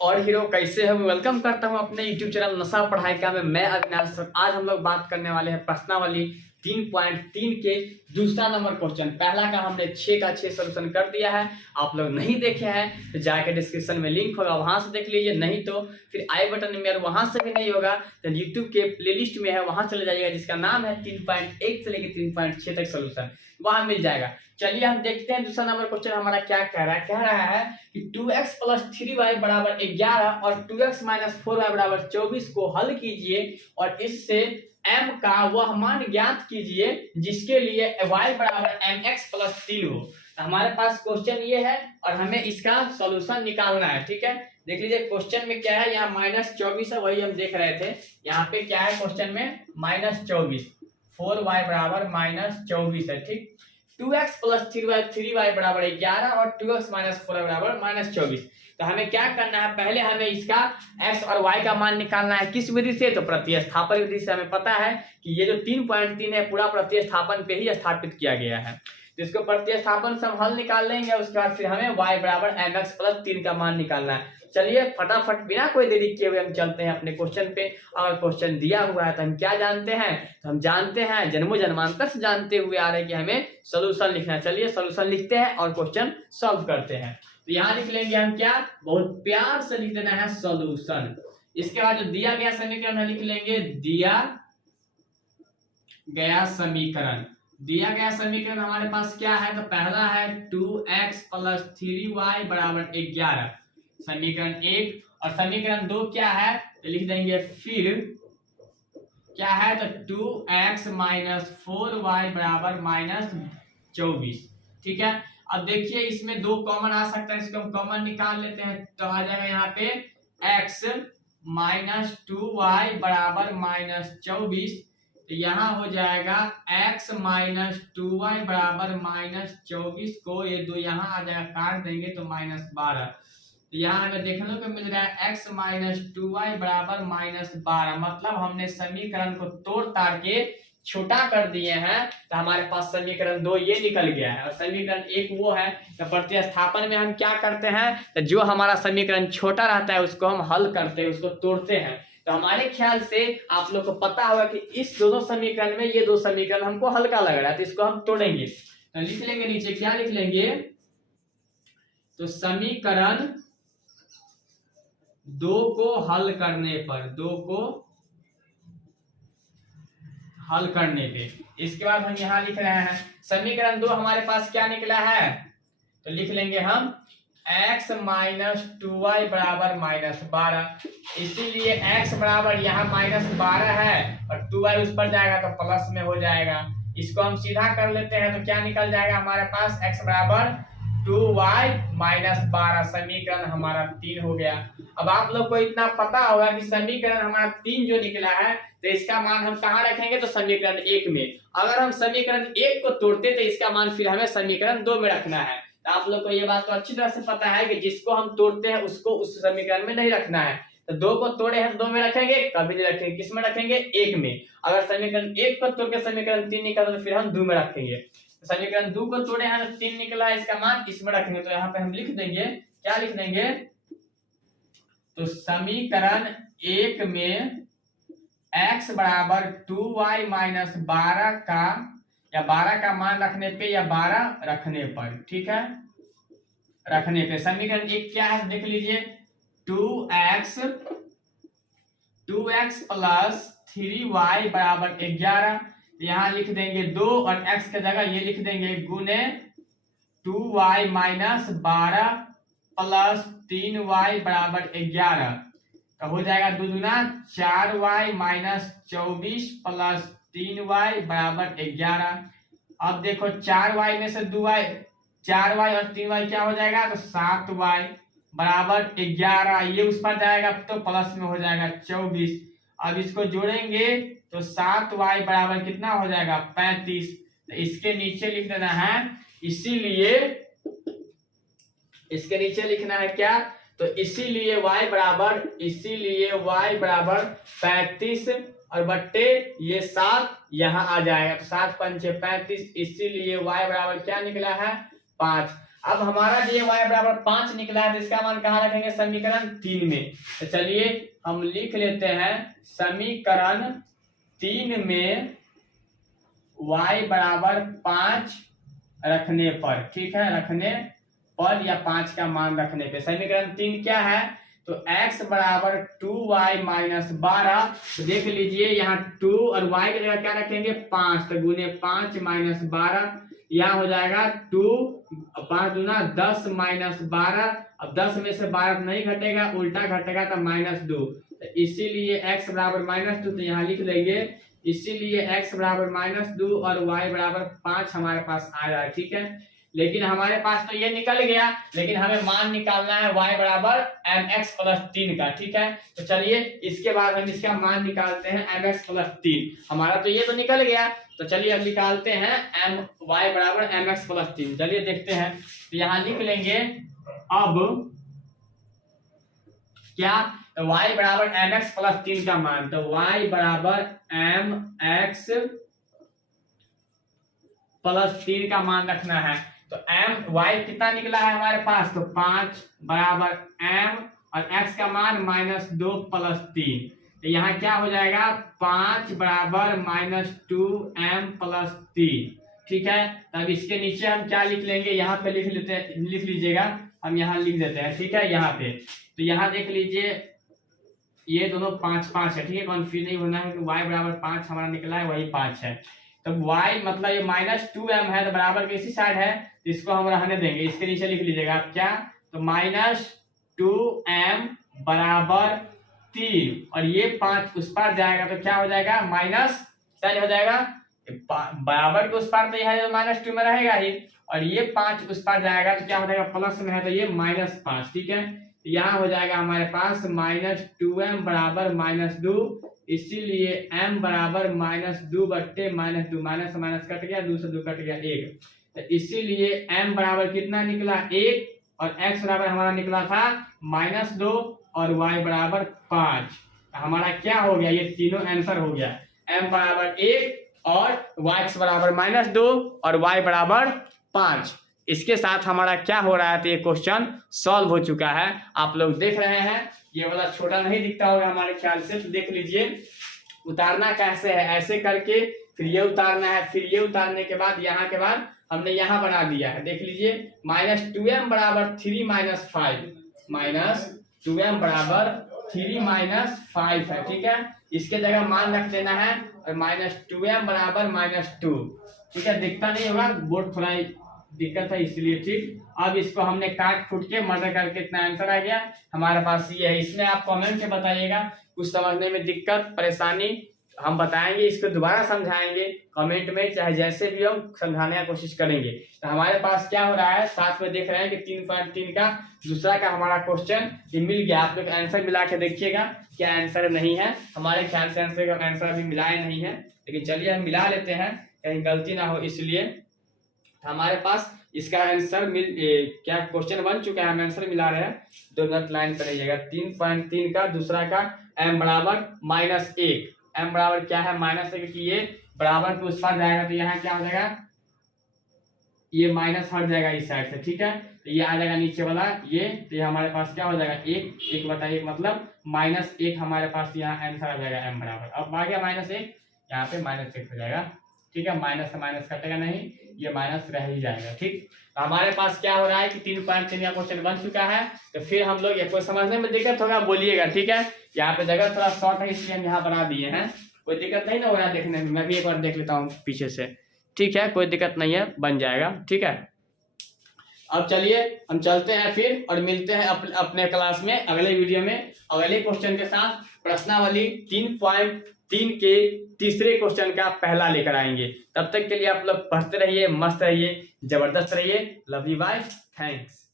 और हीरो कैसे हो? वेलकम करता हूं अपने YouTube चैनल नशा पढ़ाई का में। मैं अविनाश। आज हम लोग बात करने वाले हैं प्रश्नावली 3.3 के दूसरा नंबर क्वेश्चन। पहला का हमने 6 का 6 सोल्यूशन कर दिया है। आप लोग नहीं देखे हैं तो जाके डिस्क्रिप्शन में लिंक होगा, वहां से देख लीजिए। नहीं तो फिर आई बटन में, वहां से भी नहीं होगा तो YouTube के प्लेलिस्ट में है, वहां चले जाइएगा, जिसका नाम है 3.1 से लेकर 3.6 तक सोल्यूशन, वहां मिल जाएगा। चलिए हम देखते हैं दूसरा नंबर क्वेश्चन हमारा क्या कह रहा है। कह रहा है कि 2x + 3y बराबर 11 और 2x - 4y बराबर 24 को हल कीजिए और इससे m का वह मान ज्ञात कीजिए जिसके लिए y बराबर mx + 3 हो। तो हमारे पास क्वेश्चन ये है और हमें इसका सॉल्यूशन निकालना है। ठीक है, देख लीजिए क्वेश्चन में क्या है। यहाँ -24 है, वही हम देख रहे थे। यहाँ पे क्या है क्वेश्चन में, -24, 4y बराबर -24 है। ठीक, 2x + 3y बराबर 11 और 2x - 4y बराबर -24। तो हमें क्या करना है, पहले हमें इसका x और y का मान निकालना है। किस विधि से? तो प्रतिस्थापन विधि से। हमें पता है कि ये जो 3.3 है पूरा प्रतिस्थापन पे ही स्थापित किया गया है। तो इसको प्रतिस्थापन से हम हल निकाल लेंगे, उसके बाद फिर हमें y बराबर mx + 3 का मान निकालना है। चलिए फटाफट बिना कोई देरी किए हुए हम चलते हैं अपने क्वेश्चन पे। अगर क्वेश्चन दिया हुआ है तो हम क्या जानते हैं, तो हम जानते हैं, जन्मों जन्मांतर से जानते हुए आ रहे हैं कि हमें सोल्यूशन लिखना है। चलिए सोल्यूशन लिखते हैं और क्वेश्चन सॉल्व करते हैं। तो यहाँ लिख लेंगे हम क्या, बहुत प्यार से लिख देना है सोल्यूशन। इसके बाद जो दिया गया समीकरण है लिख लेंगे दिया गया समीकरण। दिया गया समीकरण हमारे पास क्या है, तो पहला है 2x + 3y बराबर 11, समीकरण 1। और समीकरण 2 क्या है, तो लिख देंगे फिर क्या है, तो 2x - 4y बराबर -24। ठीक है, अब देखिए इसमें 2 कॉमन आ सकता है, इसको हम कॉमन निकाल लेते हैं। तो आ जाएगा यहाँ पे x - 2y बराबर -24। तो यहाँ हो जाएगा x - 2y बराबर -24 को ये 2 यहाँ आ जाएगा, काट देंगे तो -12। तो यहाँ हमें देखने को मिल रहा है x - 2y बराबर -12। मतलब हमने समीकरण को तोड़ ताड़ के छोटा कर दिए हैं। तो हमारे पास समीकरण 2 ये निकल गया है और समीकरण 1 वो है। तो प्रतिस्थापन में हम क्या करते हैं, तो जो हमारा समीकरण छोटा रहता है उसको हम हल करते हैं, उसको तोड़ते हैं। तो हमारे ख्याल से आप लोग को पता होगा कि इस दोनों समीकरण में ये 2 समीकरण हमको हल्का लग रहा है, तो इसको हम तोड़ेंगे। तो लिख लेंगे नीचे, क्या लिख लेंगे, तो समीकरण 2 को हल करने पर, 2 को हल करने पे, इसके बाद हम यहां लिख रहे हैं समीकरण 2 हमारे पास क्या निकला है, तो लिख लेंगे हम x - 2y बराबर -12। इसीलिए x बराबर यहाँ -12 है और 2y उस पर जाएगा तो प्लस में हो जाएगा। इसको हम सीधा कर लेते हैं तो क्या निकल जाएगा हमारे पास, x बराबर 2y - 12, समीकरण हमारा 3 हो गया। अब आप लोग को इतना पता होगा कि समीकरण हमारा 3 जो निकला है तो इसका मान हम कहाँ रखेंगे, तो समीकरण 1 में। अगर हम समीकरण 1 को तोड़ते तो इसका मान फिर हमें समीकरण 2 में रखना है। तो आप लोग को ये बात तो अच्छी तरह से पता है कि जिसको हम तोड़ते हैं उसको उस समीकरण में नहीं रखना है। तो 2 को तोड़े हैं तो 2 में रखेंगे, कभी नहीं रखेंगे, किस में रखेंगे, 1 में। अगर समीकरण 1 को तोड़ के समीकरण 3 निकाला तो फिर हम 2 में रखेंगे। तो समीकरण 2 को तोड़े हैं तो 3 निकला है, इसका मान इसमें रखेंगे। तो यहाँ पे हम लिख देंगे, क्या लिख देंगे, तो समीकरण 1 में x बराबर 2y - 12 का, या 12 का मान रखने पे या 12 रखने पर, ठीक है, रखने पे समीकरण 1 क्या है देख लीजिए, 2x + 3y बराबर 11। यहाँ लिख देंगे 2 और x की जगह ये लिख देंगे गुने 2y - 12 + 3y बराबर 11। तो हो जाएगा 2 दूना 4y - 24 + 3y बराबर 11। अब देखो 4y में से 2y, 4y और 3y क्या हो जाएगा, तो 7y बराबर 11। ये उस पर जाएगा तो प्लस में हो जाएगा 24। अब इसको जोड़ेंगे तो 7y बराबर कितना हो जाएगा, 35। तो इसके नीचे लिख देना है, इसीलिए इसके नीचे लिखना है क्या, तो इसीलिए y बराबर 35 और बट्टे ये 7 यहाँ आ जाएगा। तो 7 × 5 = 35, इसीलिए y बराबर क्या निकला है, 5। अब हमारा ये y बराबर 5 निकला है, तो इसका मान कहाँ रखेंगे, समीकरण 3 में। तो चलिए हम लिख लेते हैं समीकरण 3 में y बराबर 5 रखने पर, ठीक है, रखने पर या 5 का मान रखने पे। समीकरण 3 क्या है, तो x बराबर 2y माइनस 12। तो देख लीजिए यहाँ 2 और y की जगह क्या रखेंगे 5, तो गुने 5 माइनस 12, यहाँ हो जाएगा 2 5 दूना 10 माइनस 12। अब 10 में से 12 नहीं घटेगा, उल्टा घटेगा तो -2, तो इसीलिए x बराबर -2, तो यहाँ लिख लेंगे इसीलिए x बराबर -2 और y बराबर 5 हमारे पास आ रहा है, ठीक है। लेकिन हमारे पास तो ये निकल गया, लेकिन हमें मान निकालना है y बराबर mx प्लस 3 का, ठीक है। तो चलिए इसके बाद हम इसका मान निकालते हैं mx प्लस 3। हमारा तो ये तो निकल गया, तो चलिए अब निकालते हैं y बराबर mx प्लस 3। चलिए देखते हैं, तो यहाँ लिख लेंगे अब क्या, तो y बराबर mx प्लस 3 का मान, तो y बराबर mx प्लस 3 का मान रखना है। तो y कितना निकला है हमारे पास, तो 5 बराबर m और x का मान -2 प्लस 3, तो यहाँ क्या हो जाएगा 5 बराबर -2m प्लस 3, ठीक है। तब इसके नीचे हम क्या लिख लेंगे, यहाँ पे लिख लीजिएगा, हम यहाँ लिख देते हैं, ठीक है, यहाँ पे। तो यहाँ देख लीजिए ये दोनों 5 5 है, ठीक है, कंफ्यूज नहीं होना है कि y बराबर 5 हमारा निकला है, वही 5 है। तो y मतलब ये -2m है, तो बराबर किसी साइड है, तो इसको हम रहने देंगे, इसके नीचे लिख लीजिएगा आप क्या, तो -2m बराबर 3, और ये 5 उस पार जाएगा तो क्या हो जाएगा माइनस, क्या हो जाएगा, बराबर के उस पार तो यह -2 में रहेगा ही, और ये 5 उस पार जाएगा तो क्या हो जाएगा प्लस में है, तो ये -5, ठीक है। तो यहाँ हो जाएगा हमारे पास -2m बराबर -2, इसीलिए m बराबर -2 बट्टे -2, माइनस माइनस कट गया, 2 से 2 कट गया 1, तो इसीलिए m बराबर कितना निकला 1, और x बराबर हमारा निकला था -2 और y बराबर 5। हमारा क्या हो गया, ये तीनों आंसर हो गया, m बराबर 1 और x बराबर -2 और y बराबर 5। इसके साथ हमारा क्या हो रहा है, तो ये क्वेश्चन सॉल्व हो चुका है। आप लोग देख रहे हैं, ये वाला छोटा नहीं दिखता होगा हमारे ख्याल से, तो देख लीजिए उतारना कैसे है, ऐसे करके फिर ये उतारना है, फिर ये उतारने के बाद यहाँ के बाद हमने यहाँ बना दिया है, देख लीजिए -2m बराबर 3 - 5, -2m बराबर 3 - 5 है, ठीक है। इसके जगह मान रख देना है, और -2m बराबर -2, ठीक है, दिखता नहीं होगा, बोर्ड थोड़ा दिक्कत है इसलिए, ठीक। अब इसको हमने काट फूट के मर्ज करके इतना आंसर आ गया हमारे पास, ये है। इसमें आप कमेंट में बताइएगा कुछ समझने में दिक्कत परेशानी, हम बताएंगे, इसको दोबारा समझाएंगे कमेंट में, चाहे जैसे भी हम समझाने की कोशिश करेंगे। तो हमारे पास क्या हो रहा है, साथ में देख रहे हैं कि 3.3 का दूसरा का हमारा क्वेश्चन ये मिल गया। आप लोग आंसर मिला के देखिएगा क्या आंसर नहीं है, हमारे ख्याल से आंसर का आंसर अभी मिलाए नहीं है, लेकिन चलिए हम मिला लेते हैं कहीं गलती ना हो इसलिए। हमारे पास इसका आंसर क्या क्वेश्चन बन चुका है, हम आंसर मिला रहे हैं, 2 मिनट लाइन पर रहिएगा। 3.3 का दूसरा का m बराबर -1, m बराबर क्या है -1, कि ये बराबर के उस पार जाएगा तो यहाँ क्या हो जाएगा, ये माइनस हट जाएगा इस साइड से, ठीक है, तो ये आ जाएगा नीचे वाला ये, तो ये हमारे पास क्या हो जाएगा 1 बटा 1 मतलब -1 हमारे पास यहाँ आंसर आ जाएगा m बराबर। अब आ गया -1, यहाँ पे -1 हो जाएगा, ठीक है, माइनस से माइनस कटेगा नहीं, ये माइनस रह ही जाएगा, ठीक। तो हमारे पास क्या हो रहा है कि 3.3 का क्वेश्चन बन चुका है। तो फिर हम लोग कोई समझने में दिक्कत होगा बोलिएगा, ठीक है। यहाँ पे जगह थोड़ा शॉर्ट है इसलिए हम यहाँ बना दिए हैं, कोई दिक्कत नहीं ना हो रहा देखने में, मैं भी एक बार देख लेता हूँ पीछे से, ठीक है, कोई दिक्कत नहीं है, बन जाएगा, ठीक है। अब चलिए हम चलते हैं फिर और मिलते हैं अपने क्लास में अगले वीडियो में अगले क्वेश्चन के साथ। प्रश्नावली 3.3 के तीसरे क्वेश्चन का पहला लेकर आएंगे। तब तक के लिए आप लोग पढ़ते रहिए, मस्त रहिए, जबरदस्त रहिए। Love you, bye, thanks.